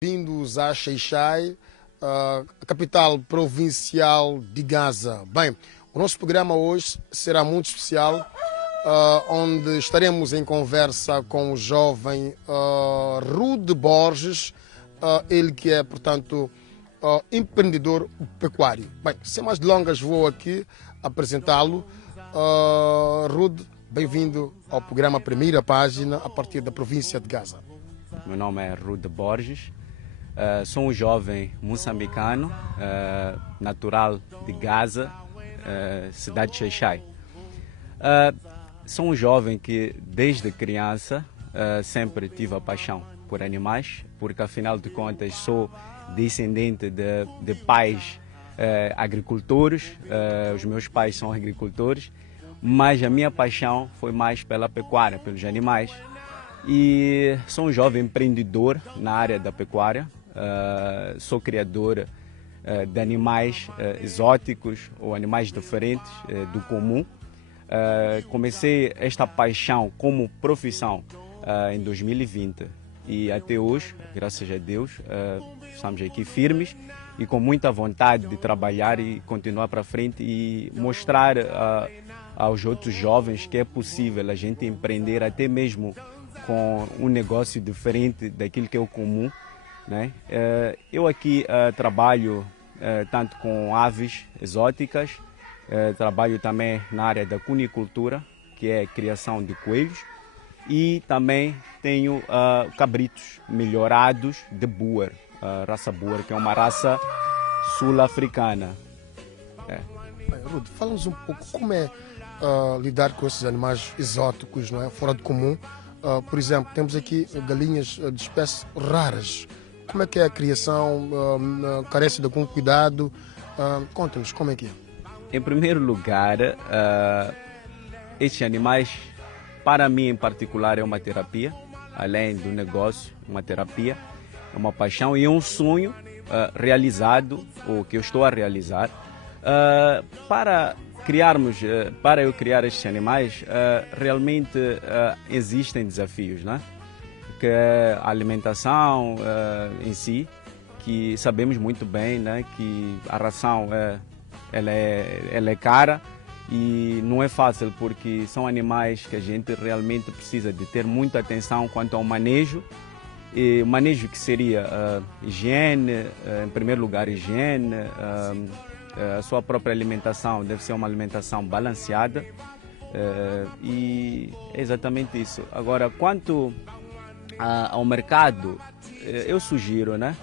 Bem-vindos a Xai-Xai, a capital provincial de Gaza. Bem, o nosso programa hoje será muito especial, onde estaremos em conversa com o jovem Rude Borges, ele que é, portanto, empreendedor pecuário. Bem, sem mais delongas, vou aqui apresentá-lo. Rude, bem-vindo ao programa Primeira Página, a partir da província de Gaza. Meu nome é Rude Borges. Sou um jovem moçambicano, natural de Gaza, cidade de Xai-Xai. Sou um jovem que, desde criança, sempre tive a paixão por animais, porque, afinal de contas, sou descendente de pais agricultores. Os meus pais são agricultores, mas a minha paixão foi mais pela pecuária, pelos animais. E sou um jovem empreendedor na área da pecuária. Sou criador de animais exóticos ou animais diferentes do comum. Comecei esta paixão como profissão em 2020 e até hoje, graças a Deus, estamos aqui firmes e com muita vontade de trabalhar e continuar para frente e mostrar aos outros jovens que é possível a gente empreender até mesmo com um negócio diferente daquilo que é o comum, né? Eu aqui trabalho tanto com aves exóticas, trabalho também na área da cunicultura, que é a criação de coelhos, e também tenho cabritos melhorados de Boer, raça Boer, que é uma raça sul-africana. Rude, fala-nos um pouco como é lidar com esses animais exóticos, não é? Fora do comum. Por exemplo, temos aqui galinhas de espécies raras. Como é que é a criação? Carece de algum cuidado? Conta-nos como é que é. Em primeiro lugar, estes animais, para mim em particular, é uma terapia. Além do negócio, uma terapia, é uma paixão e é um sonho realizado, ou que eu estou a realizar. Para eu criar estes animais, realmente existem desafios, né? Que é a alimentação em si, que sabemos muito bem, né? Que a ração ela é cara e não é fácil, porque são animais que a gente realmente precisa de ter muita atenção quanto ao manejo. E o manejo que seria higiene, em primeiro lugar higiene, a sua própria alimentação deve ser uma alimentação balanceada e é exatamente isso. Agora, quanto ao mercado, eu sugiro, né?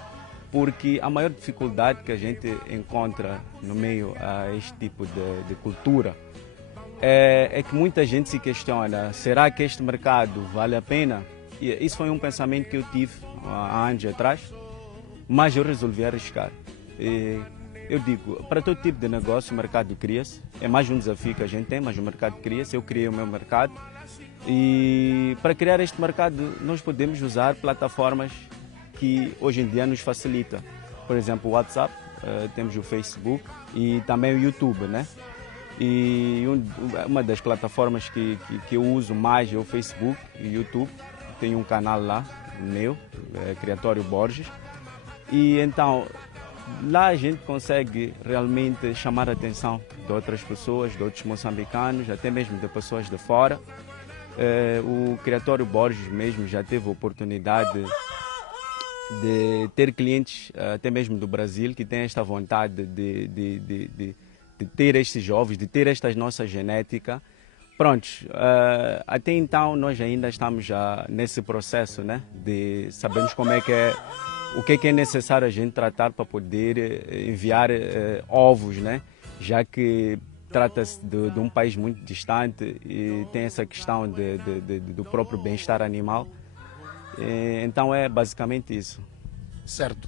Porque a maior dificuldade que a gente encontra no meio a este tipo de cultura é que muita gente se questiona: será que este mercado vale a pena? E isso foi um pensamento que eu tive há anos atrás, mas eu resolvi arriscar. Eu digo, para todo tipo de negócio o mercado cria-se, é mais um desafio que a gente tem, mas o mercado cria-se, eu criei o meu mercado e para criar este mercado nós podemos usar plataformas que hoje em dia nos facilitam. Por exemplo, o WhatsApp, temos o Facebook e também o YouTube, né? E uma das plataformas que eu uso mais é o Facebook e o YouTube. Tenho um canal lá, meu, Criatório Borges, e então lá a gente consegue realmente chamar a atenção de outras pessoas, de outros moçambicanos, até mesmo de pessoas de fora. O Criatório Borges mesmo já teve a oportunidade de ter clientes, até mesmo do Brasil, que têm esta vontade de ter estes jovens, de ter esta nossa genética. Prontos, até então nós ainda estamos já nesse processo, né, de sabermos como é que é, o que é necessário a gente tratar para poder enviar ovos, né? Já que trata-se de um país muito distante e tem essa questão do próprio bem-estar animal. Então é basicamente isso. Certo.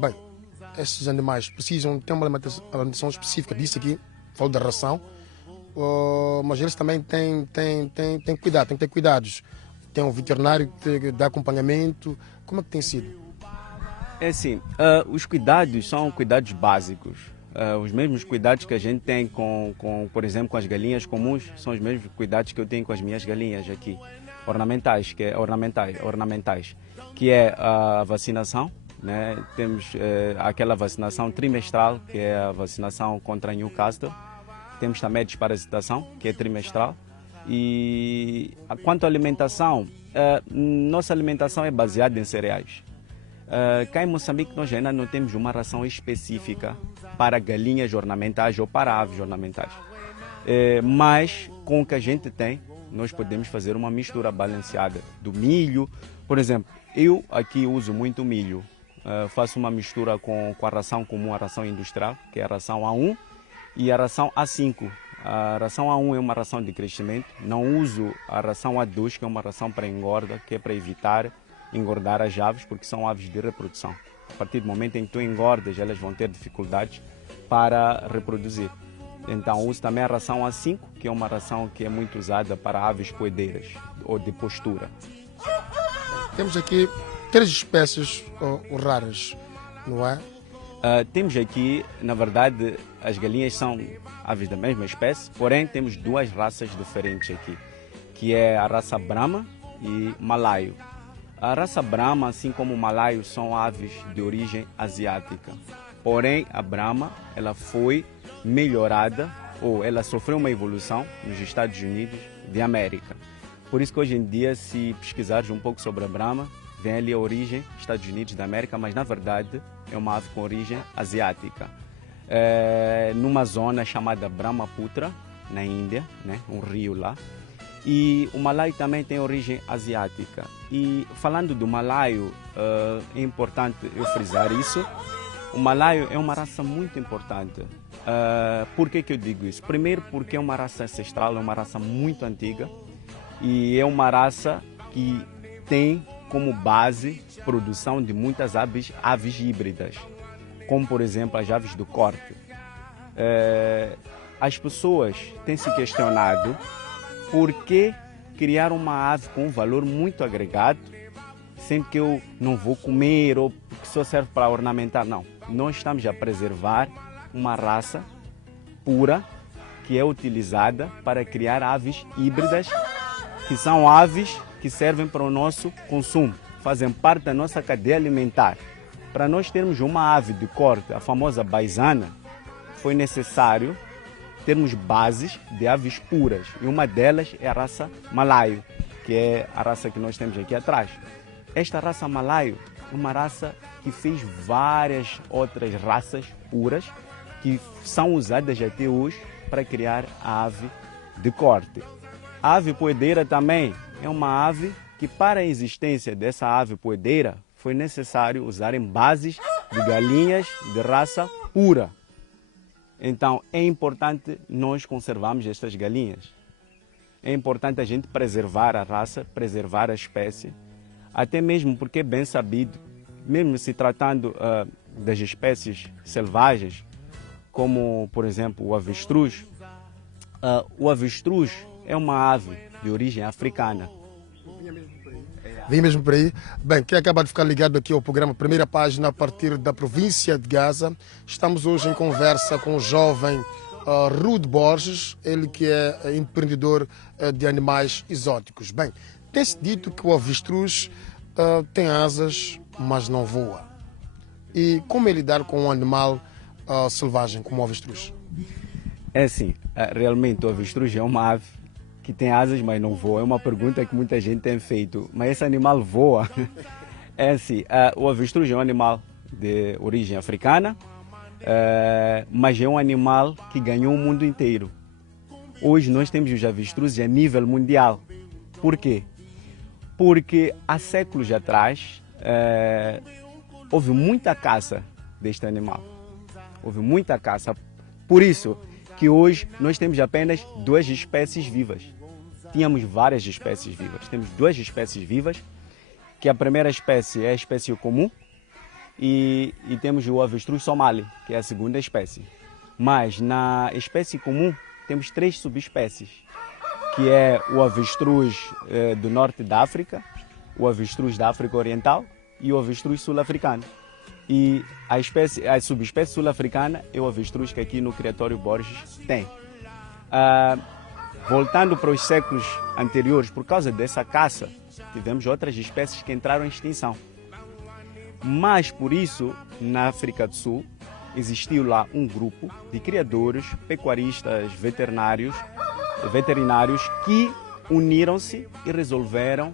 Bem, esses animais precisam ter uma alimentação específica disso aqui, falo da ração, mas eles também têm cuidado, têm que ter cuidados. Tem um veterinário que dá acompanhamento. Como é que tem sido? É assim, os cuidados são cuidados básicos. Os mesmos cuidados que a gente tem por exemplo, com as galinhas comuns, são os mesmos cuidados que eu tenho com as minhas galinhas aqui. ornamentais, que é a vacinação, né? Temos aquela vacinação trimestral, que é a vacinação contra Newcastle. Temos também a desparasitação, que é trimestral. E quanto à alimentação, nossa alimentação é baseada em cereais. Cá em Moçambique nós ainda não temos uma ração específica para galinhas ornamentais ou para aves ornamentais. Mas com o que a gente tem, nós podemos fazer uma mistura balanceada do milho. Por exemplo, eu aqui uso muito milho. Faço uma mistura com a ração comum, a ração industrial, que é a ração A1, e a ração A5. A ração A1 é uma ração de crescimento. Não uso a ração A2, que é uma ração para engorda, que é para evitar engordar as aves, porque são aves de reprodução. A partir do momento em que tu engordas, elas vão ter dificuldades para reproduzir. Então uso também a ração A5, que é uma ração que é muito usada para aves poedeiras ou de postura. Temos aqui 3 espécies raras, não é? Temos aqui, na verdade, as galinhas são aves da mesma espécie, porém temos 2 raças diferentes aqui, que é a raça Brahma e Malaio. A raça Brahma, assim como o Malaio, são aves de origem asiática. Porém, a Brahma, ela foi melhorada, ou ela sofreu uma evolução nos Estados Unidos de América. Por isso que hoje em dia, se pesquisares um pouco sobre a Brahma, vem ali a origem Estados Unidos da América, mas na verdade é uma ave com origem asiática. Numa zona chamada Brahmaputra, na Índia, né? Um rio lá. E o Malaio também tem origem asiática. E falando do Malaio, é importante eu frisar isso. O Malaio é uma raça muito importante. Por que eu digo isso? Primeiro porque é uma raça ancestral, é uma raça muito antiga. E é uma raça que tem como base produção de muitas aves híbridas, como por exemplo as aves do corte. As pessoas têm se questionado por que criar uma ave com um valor muito agregado, sendo que eu não vou comer ou que só serve para ornamentar. Não, nós estamos a preservar uma raça pura que é utilizada para criar aves híbridas, que são aves que servem para o nosso consumo, fazem parte da nossa cadeia alimentar. Para nós termos uma ave de corte, a famosa baizana, foi necessário termos bases de aves puras, e uma delas é a raça Malaio, que é a raça que nós temos aqui atrás. Esta raça Malaio é uma raça que fez várias outras raças puras que são usadas até hoje para criar a ave de corte. A ave poedeira também é uma ave que, para a existência dessa ave poedeira, foi necessário usarem bases de galinhas de raça pura. Então é importante nós conservarmos estas galinhas. É importante a gente preservar a raça, preservar a espécie, até mesmo porque é bem sabido, mesmo se tratando das espécies selvagens, como por exemplo o avestruz. O avestruz é uma ave de origem africana. Vem mesmo por aí. Bem, quem acaba de ficar ligado aqui ao programa Primeira Página a partir da província de Gaza, estamos hoje em conversa com o jovem Rude Borges, ele que é empreendedor de animais exóticos. Bem, tem-se dito que o avestruz tem asas, mas não voa. E como é lidar com um animal selvagem como o avestruz? É assim, realmente o avestruz é uma ave que tem asas, mas não voa. É uma pergunta que muita gente tem feito. Mas esse animal voa? É assim, o avestruz é um animal de origem africana, mas é um animal que ganhou o mundo inteiro. Hoje nós temos os avestruzes a nível mundial. Por quê? Porque há séculos atrás houve muita caça deste animal. Houve muita caça. Por isso que hoje nós temos apenas 2 espécies vivas. Tínhamos várias espécies vivas. Temos 2 espécies vivas, que a primeira espécie é a espécie comum e temos o avestruz somali, que é a segunda espécie. Mas na espécie comum temos 3 subespécies, que é o avestruz do norte da África, o avestruz da África Oriental e o avestruz sul-africano. E a subespécie sul-africana é o avestruz que aqui no Criatório Borges tem. voltando para os séculos anteriores, por causa dessa caça, tivemos outras espécies que entraram em extinção. Mas por isso, na África do Sul, existiu lá um grupo de criadores, pecuaristas, veterinários que uniram-se e resolveram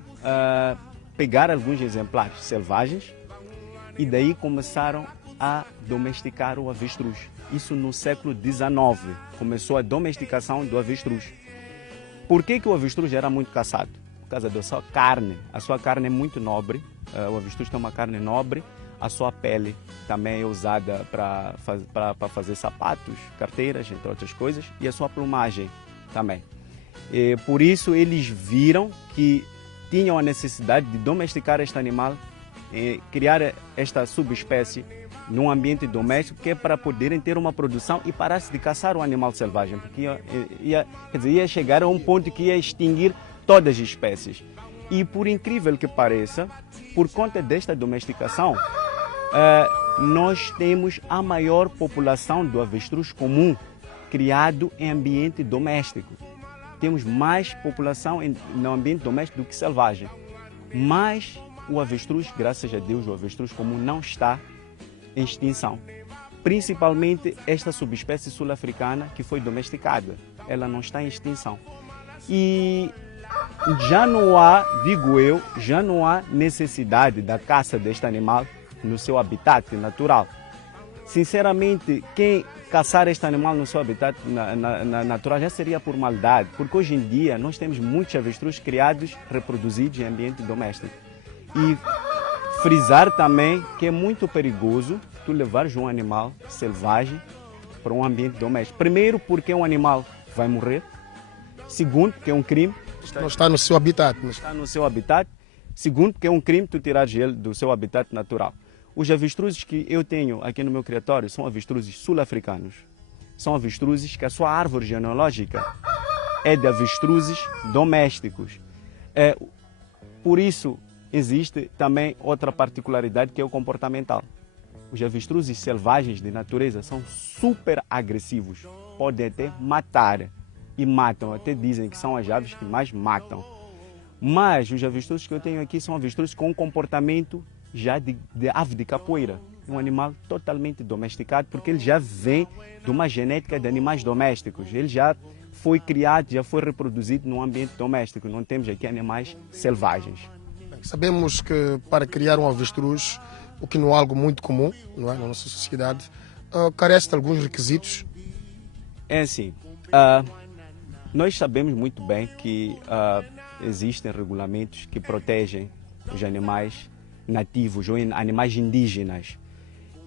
pegar alguns exemplares selvagens e daí começaram a domesticar o avestruz. Isso no século XIX começou a domesticação do avestruz. Por que o avestruz era muito caçado? Por causa da sua carne. A sua carne é muito nobre, o avestruz tem uma carne nobre, a sua pele também é usada para fazer sapatos, carteiras, entre outras coisas, e a sua plumagem também. E por isso eles viram que tinham a necessidade de domesticar este animal e criar esta subespécie num ambiente doméstico, que é para poderem ter uma produção e parar-se de caçar o animal selvagem, porque ia chegar a um ponto que ia extinguir todas as espécies. E por incrível que pareça, por conta desta domesticação, nós temos a maior população do avestruz comum criado em ambiente doméstico. Temos mais população no ambiente doméstico do que selvagem. Mas o avestruz, graças a Deus, o avestruz comum não está em extinção. Principalmente esta subespécie sul-africana que foi domesticada. Ela não está em extinção. E já não há, digo eu, já não há necessidade da caça deste animal no seu habitat natural. Sinceramente, quem caçar este animal no seu habitat natural já seria por maldade, porque hoje em dia nós temos muitos avestruz criados, reproduzidos em ambiente doméstico. E frisar também que é muito perigoso tu levares um animal selvagem para um ambiente doméstico. Primeiro, porque um animal vai morrer. Segundo, porque é um crime. Não está no seu habitat. Está no seu habitat. Segundo, porque é um crime tu tirares ele do seu habitat natural. Os avestruzes que eu tenho aqui no meu criatório são avestruzes sul-africanos. São avestruzes que a sua árvore genealógica é de avestruzes domésticos. Por isso, existe também outra particularidade, que é o comportamental. Os avestruzes selvagens de natureza são super agressivos. Podem até matar. E matam. Até dizem que são as aves que mais matam. Mas os avestruzes que eu tenho aqui são avestruzes com um comportamento já de ave de capoeira. Um animal totalmente domesticado, porque ele já vem de uma genética de animais domésticos. Ele já foi criado, já foi reproduzido num ambiente doméstico. Não temos aqui animais selvagens. Sabemos que para criar um avestruz, o que não é algo muito comum, não é, na nossa sociedade, carece de alguns requisitos. É assim, nós sabemos muito bem que existem regulamentos que protegem os animais nativos ou animais indígenas.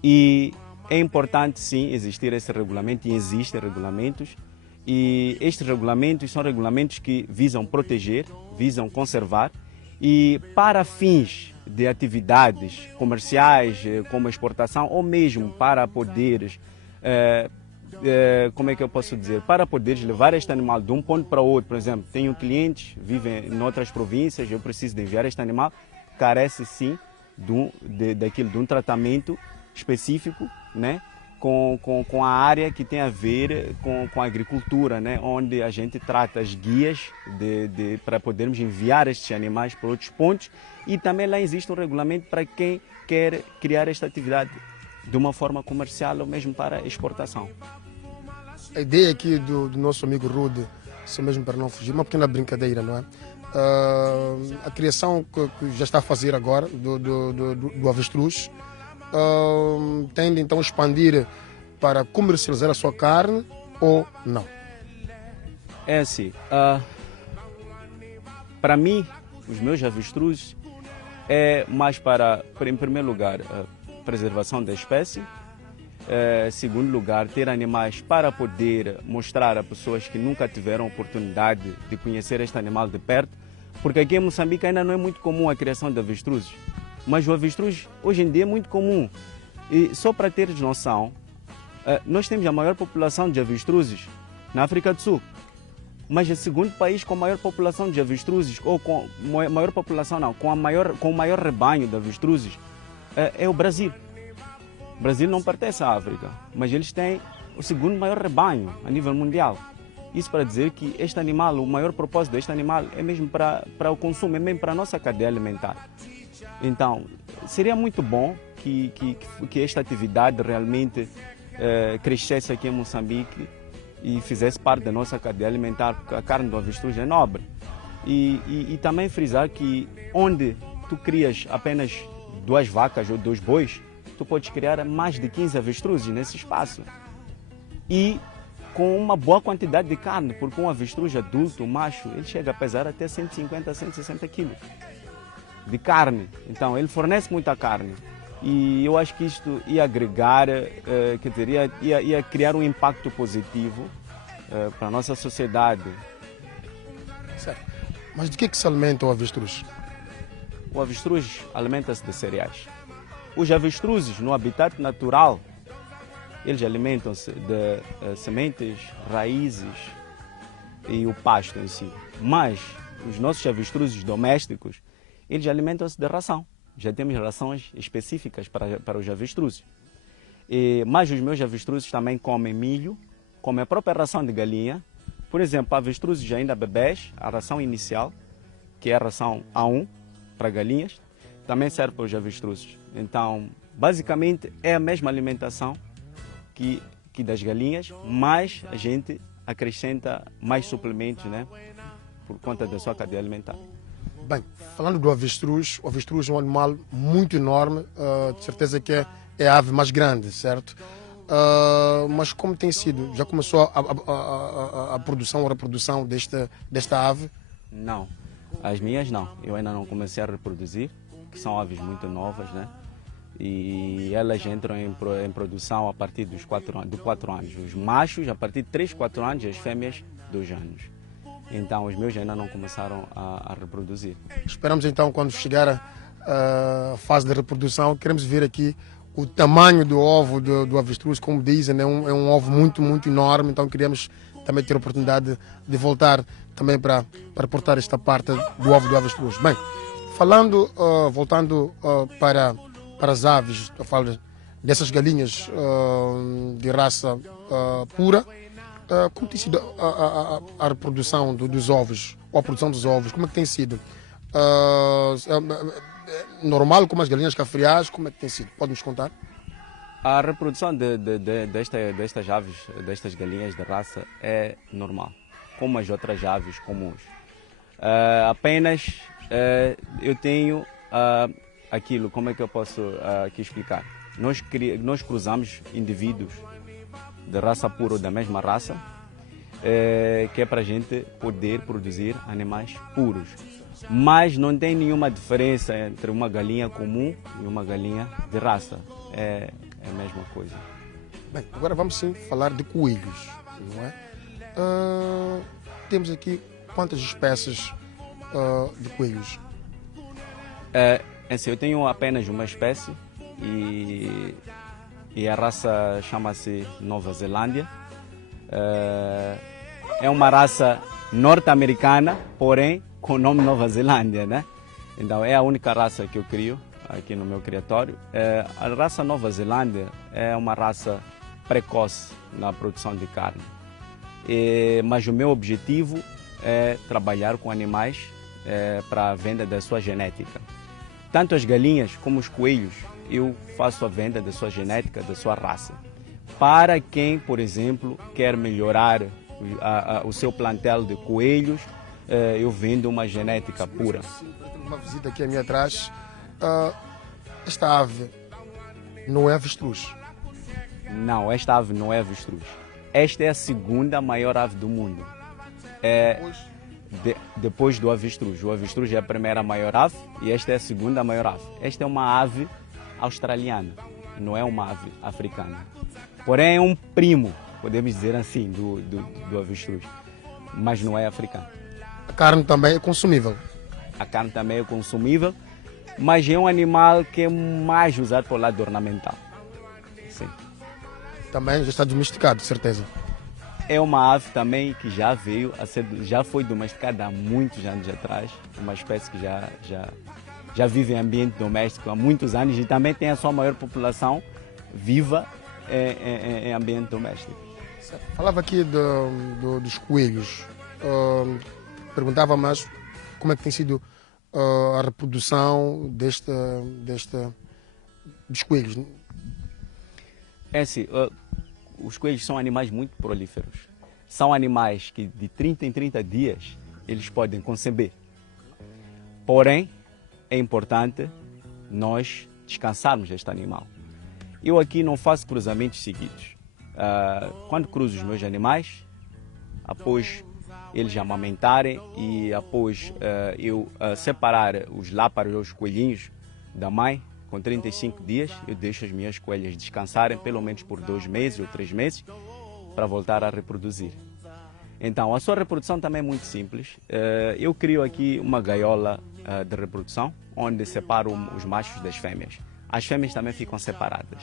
E é importante, sim, existir esse regulamento, e existem regulamentos. E estes regulamentos são regulamentos que visam proteger, visam conservar, e para fins de atividades comerciais, como exportação, ou mesmo para poderes, como é que eu posso dizer, para poderes levar este animal de um ponto para outro. Por exemplo, tenho clientes que vivem em outras províncias, eu preciso de enviar este animal, carece sim de um tratamento específico, né? Com a área que tem a ver com a agricultura, né? Onde a gente trata as guias para podermos enviar estes animais para outros pontos, e também lá existe um regulamento para quem quer criar esta atividade de uma forma comercial ou mesmo para exportação. A ideia aqui do nosso amigo Rude, só mesmo para não fugir, uma pequena brincadeira, não é? A criação que já está a fazer agora do avestruz tende então a expandir para comercializar a sua carne ou não? É assim, para mim, os meus avestruzes é mais para, em primeiro lugar, preservação da espécie. Segundo lugar, ter animais para poder mostrar a pessoas que nunca tiveram oportunidade de conhecer este animal de perto, porque aqui em Moçambique ainda não é muito comum a criação de avestruzes, mas o avestruz hoje em dia é muito comum. E só para teres noção, nós temos a maior população de avestruzes na África do Sul, mas o segundo país com a maior população de avestruzes, ou com maior população não, com o maior rebanho de avestruzes, é o Brasil. O Brasil não pertence à África, mas eles têm o segundo maior rebanho a nível mundial. Isso para dizer que este animal, o maior propósito deste animal é mesmo para o consumo, é mesmo para a nossa cadeia alimentar. Então, seria muito bom que esta atividade realmente crescesse aqui em Moçambique e fizesse parte da nossa cadeia alimentar, porque a carne do avestruz é nobre. E também frisar que onde tu crias apenas 2 vacas ou 2 bois, tu podes criar mais de 15 avestruzes nesse espaço. E com uma boa quantidade de carne, porque um avestruz adulto, macho, ele chega a pesar até 150 a 160 quilos de carne. Então, ele fornece muita carne. E eu acho que isto ia agregar, quer dizer, ia criar um impacto positivo para a nossa sociedade. Certo. Mas de que se alimenta o avestruz? O avestruz alimenta-se de cereais. Os avestruzes, no habitat natural, eles alimentam-se de sementes, raízes e o pasto em si. Mas os nossos avestruzes domésticos, eles alimentam-se de ração. Já temos rações específicas para os avestruzes. Mas os meus avestruzes também comem milho, comem a própria ração de galinha. Por exemplo, avestruzes ainda bebés, a ração inicial, que é a ração A1 para galinhas, também serve para os avestruzes. Então, basicamente, é a mesma alimentação que das galinhas, mas a gente acrescenta mais suplementos, né, por conta da sua cadeia alimentar. Bem, falando do avestruz, o avestruz é um animal muito enorme, de certeza que é a ave mais grande, certo? Mas como tem sido? Já começou a produção ou reprodução desta ave? Não, as minhas não. Eu ainda não comecei a reproduzir, que são aves muito novas, né? E elas entram em produção a partir dos 4 anos. Os machos a partir de 3, 4 anos e as fêmeas 2 anos. Então os meus ainda não começaram a reproduzir. Esperamos então, quando chegar a fase de reprodução, queremos ver aqui o tamanho do ovo do avestruz. Como dizem, é um ovo muito, muito enorme, então queríamos também ter a oportunidade de voltar também para reportar esta parte do ovo do avestruz. Bem, voltando para as aves, eu falo dessas galinhas de raça pura, como tem sido a reprodução dos ovos, ou a produção dos ovos, como é que tem sido? Normal, como as galinhas cafriás, como é que tem sido? Pode-nos contar? A reprodução destas aves, destas galinhas de raça é normal, como as outras aves comuns. Apenas eu tenho aquilo, como é que eu posso aqui explicar? Nós cruzamos indivíduos de raça pura ou da mesma raça, que é para a gente poder produzir animais puros. Mas não tem nenhuma diferença entre uma galinha comum e uma galinha de raça. É a mesma coisa. Bem, agora vamos sim falar de coelhos, não é? Temos aqui quantas espécies de coelhos? Eu tenho apenas uma espécie e a raça chama-se Nova Zelândia. É uma raça norte-americana, porém com o nome Nova Zelândia, né? Então é a única raça que eu crio aqui no meu criatório. A raça Nova Zelândia é uma raça precoce na produção de carne. Mas o meu objetivo é trabalhar com animais para a venda da sua genética. Tanto as galinhas como os coelhos, eu faço a venda da sua genética, da sua raça. Para quem, por exemplo, quer melhorar o seu plantel de coelhos, eu vendo uma genética pura. Uma visita aqui a mim atrás. Esta ave não é avestruz? Não, esta ave não é avestruz. Esta é a segunda maior ave do mundo. Depois do avestruz. O avestruz é a primeira maior ave e esta é a segunda maior ave. Esta é uma ave australiana, não é uma ave africana. Porém é um primo, podemos dizer assim, do avestruz, mas não é africano. A carne também é consumível? A carne também é consumível, mas é um animal que é mais usado para o lado ornamental. Sim. Também já está domesticado, de certeza. É uma ave também que já foi domesticada há muitos anos atrás, uma espécie que já vive em ambiente doméstico há muitos anos e também tem a sua maior população viva em ambiente doméstico. Falava aqui dos coelhos. Perguntava mais como é que tem sido a reprodução dos coelhos. É assim, os coelhos são animais muito prolíferos. São animais que de 30 em 30 dias eles podem conceber. Porém, é importante nós descansarmos deste animal. Eu aqui não faço cruzamentos seguidos. Quando cruzo os meus animais, após eles amamentarem e após eu separar os láparos ou os coelhinhos da mãe, com 35 dias, eu deixo as minhas coelhas descansarem pelo menos por 2 meses ou 3 meses para voltar a reproduzir. Então, a sua reprodução também é muito simples. Eu crio aqui uma gaiola de reprodução, onde separo os machos das fêmeas. As fêmeas também ficam separadas.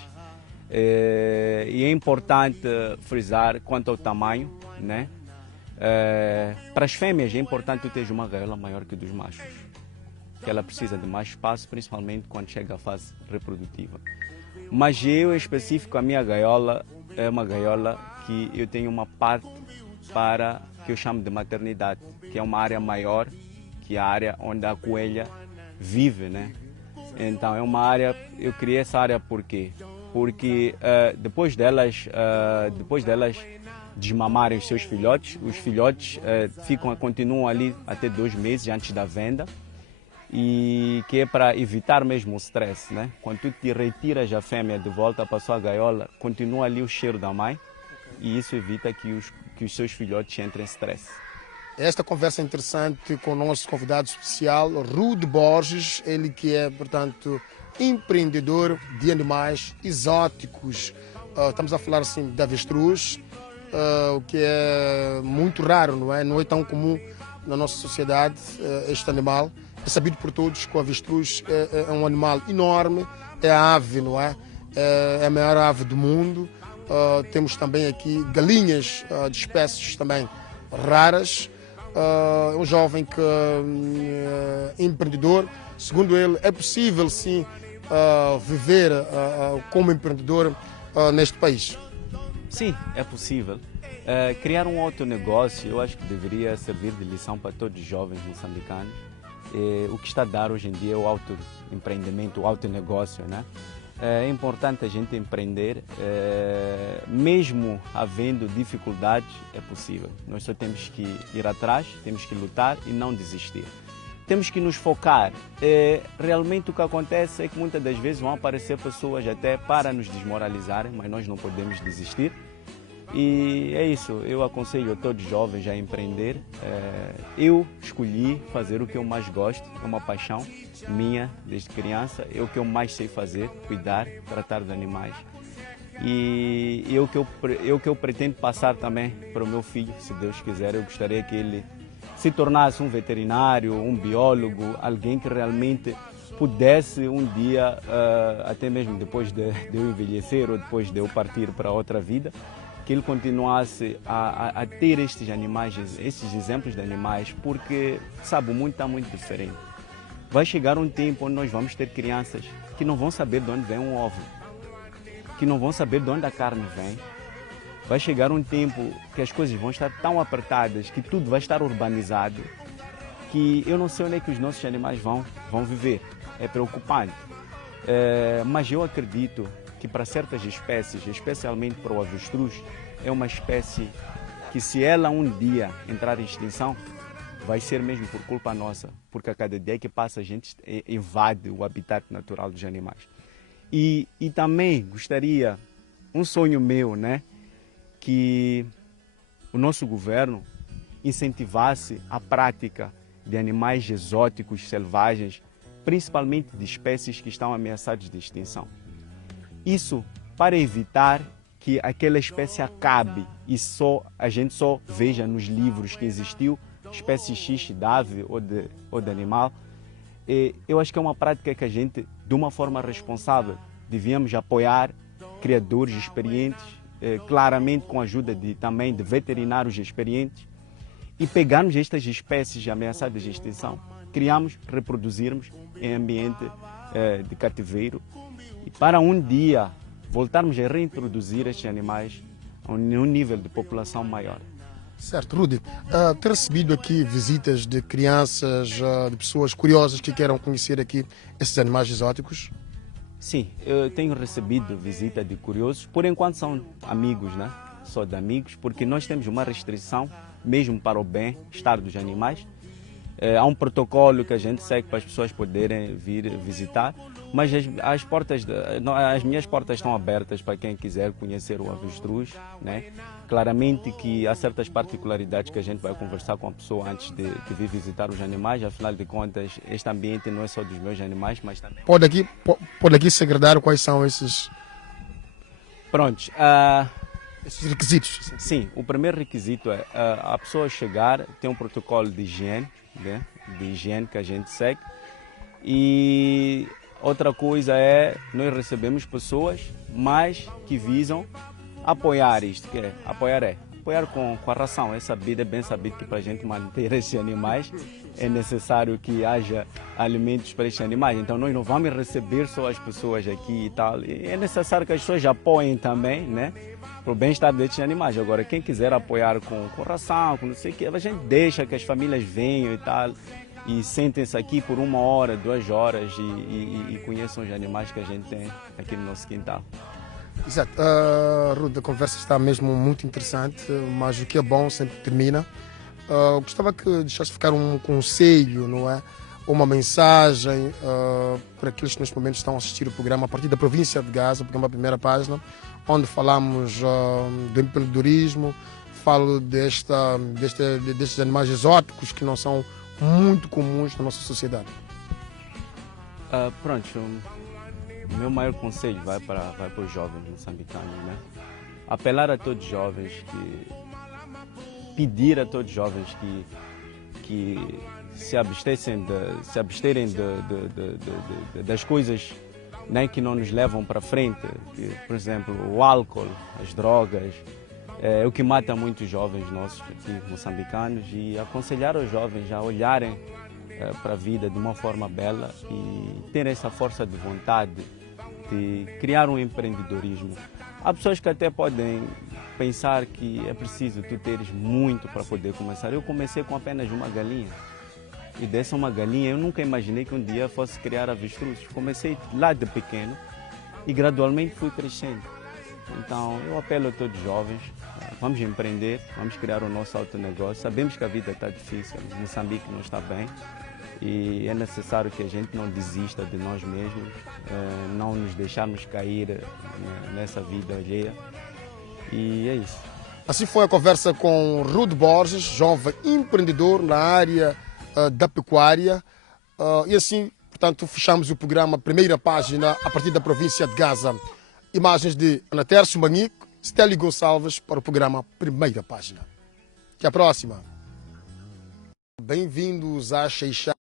E é importante frisar quanto ao tamanho, né? Para as fêmeas é importante tu teres uma gaiola maior que dos machos, que ela precisa de mais espaço, principalmente quando chega à fase reprodutiva. Mas eu, em específico, a minha gaiola é uma gaiola que eu tenho uma parte para que eu chamo de maternidade, que é uma área maior que a área onde a coelha vive, né? Então é uma área, eu criei essa área por quê? Porque depois delas desmamarem os seus filhotes, os filhotes continuam ali até 2 meses antes da venda, e que é para evitar mesmo o stress, né? Quando tu te retiras a fêmea de volta para a sua gaiola, continua ali o cheiro da mãe, e isso evita que os seus filhotes entrem em stress. Esta conversa é interessante com o nosso convidado especial, Rude Borges, ele que é, portanto, empreendedor de animais exóticos. Estamos a falar assim de avestruz, o que é muito raro, não é? Não é tão comum na nossa sociedade este animal. É sabido por todos que o avestruz é um animal enorme, é a ave, não é? É a maior ave do mundo. Temos também aqui galinhas de espécies também raras. É um jovem que é empreendedor. Segundo ele, é possível sim viver como empreendedor neste país. Sim, é possível. Criar um autonegócio, eu acho que deveria servir de lição para todos os jovens moçambicanos. O que está a dar hoje em dia é o autoempreendimento, o autonegócio, né? É importante a gente empreender, mesmo havendo dificuldades, é possível. Nós só temos que ir atrás, temos que lutar e não desistir. Temos que nos focar. Realmente o que acontece é que muitas das vezes vão aparecer pessoas até para nos desmoralizarem, mas nós não podemos desistir. E é isso, eu aconselho a todos os jovens a empreender. Eu escolhi fazer o que eu mais gosto, é uma paixão minha desde criança, é o que eu mais sei fazer, cuidar, tratar de animais. E é o que eu pretendo passar também para o meu filho, se Deus quiser. Eu gostaria que ele se tornasse um veterinário, um biólogo, alguém que realmente pudesse um dia, até mesmo depois de eu envelhecer ou depois de eu partir para outra vida, que ele continuasse a ter estes animais, estes exemplos de animais, porque, sabe, o mundo está muito diferente. Vai chegar um tempo onde nós vamos ter crianças que não vão saber de onde vem um ovo, que não vão saber de onde a carne vem. Vai chegar um tempo que as coisas vão estar tão apertadas, que tudo vai estar urbanizado, que eu não sei onde é que os nossos animais vão viver. É preocupante. Mas eu acredito que para certas espécies, especialmente para o avestruz, é uma espécie que, se ela um dia entrar em extinção, vai ser mesmo por culpa nossa, porque a cada dia que passa a gente invade o habitat natural dos animais. E também gostaria, um sonho meu, né, que o nosso governo incentivasse a prática de animais exóticos, selvagens, principalmente de espécies que estão ameaçadas de extinção. Isso para evitar que aquela espécie acabe e a gente só veja nos livros que existiu espécie X de ave ou de animal. Eu acho que é uma prática que a gente, de uma forma responsável, devíamos apoiar criadores experientes, claramente com a ajuda também de veterinários experientes, e pegarmos estas espécies ameaçadas de extinção, criarmos, reproduzirmos em ambiente de cativeiro, e para um dia voltarmos a reintroduzir estes animais um nível de população maior. Certo, Rudy. Ter recebido aqui visitas de crianças, de pessoas curiosas que queiram conhecer aqui esses animais exóticos? Sim, eu tenho recebido visita de curiosos. Por enquanto são amigos, né? Só de amigos, porque nós temos uma restrição, mesmo para o bem-estar dos animais. Há um protocolo que a gente segue para as pessoas poderem vir visitar, mas as minhas portas estão abertas para quem quiser conhecer o avestruz, né? Claramente que há certas particularidades que a gente vai conversar com a pessoa antes de vir visitar os animais. Afinal de contas, este ambiente não é só dos meus animais, mas também... Pode aqui segredar quais são esses... Prontos. Esses requisitos? Sim, o primeiro requisito é a pessoa chegar, tem um protocolo de higiene, né? De higiene que a gente segue. E outra coisa é, nós recebemos pessoas, mas que visam apoiar isto, que é apoiar com a ração. É sabido, é bem sabido que para a gente manter esses animais é necessário que haja alimentos para estes animais. Então nós não vamos receber só as pessoas aqui e tal. E é necessário que as pessoas apoiem também, né? Para o bem-estar destes animais. Agora, quem quiser apoiar com ração, com não sei o que, a gente deixa que as famílias venham e tal, e sentem-se aqui por 1 hora, 2 horas e conheçam os animais que a gente tem aqui no nosso quintal. Exato. Ruth, a conversa está mesmo muito interessante, mas o que é bom sempre termina. Gostava que deixasse ficar um conselho, não é? Uma mensagem para aqueles que neste momento estão a assistir o programa a partir da província de Gaza, o programa Primeira Página, onde falamos do empreendedorismo, falo destes animais exóticos que não são muito comuns na nossa sociedade. Pronto, o meu maior conselho vai para os jovens moçambicanos, né? Apelar a todos os jovens, pedir a todos os jovens que se absterem das coisas, né, que não nos levam para frente, por exemplo, o álcool, as drogas, é o que mata muitos jovens nossos aqui moçambicanos, e aconselhar os jovens a olharem para a vida de uma forma bela e ter essa força de vontade de criar um empreendedorismo. Há pessoas que até podem pensar que é preciso tu teres muito para poder começar. Eu comecei com apenas uma galinha. E dessa uma galinha eu nunca imaginei que um dia fosse criar avestruzes. Comecei lá de pequeno e gradualmente fui crescendo. Então eu apelo a todos os jovens, vamos empreender, vamos criar o nosso autonegócio. Sabemos que a vida está difícil, Moçambique não está bem e é necessário que a gente não desista de nós mesmos, não nos deixarmos cair nessa vida alheia. E é isso. Assim foi a conversa com Rudy Borges, jovem empreendedor na área da pecuária. E assim, portanto, fechamos o programa Primeira Página a partir da província de Gaza. Imagens de Anatércio Manique, Stélio Gonçalves para o programa Primeira Página. Até a próxima. Bem-vindos a Xeixá.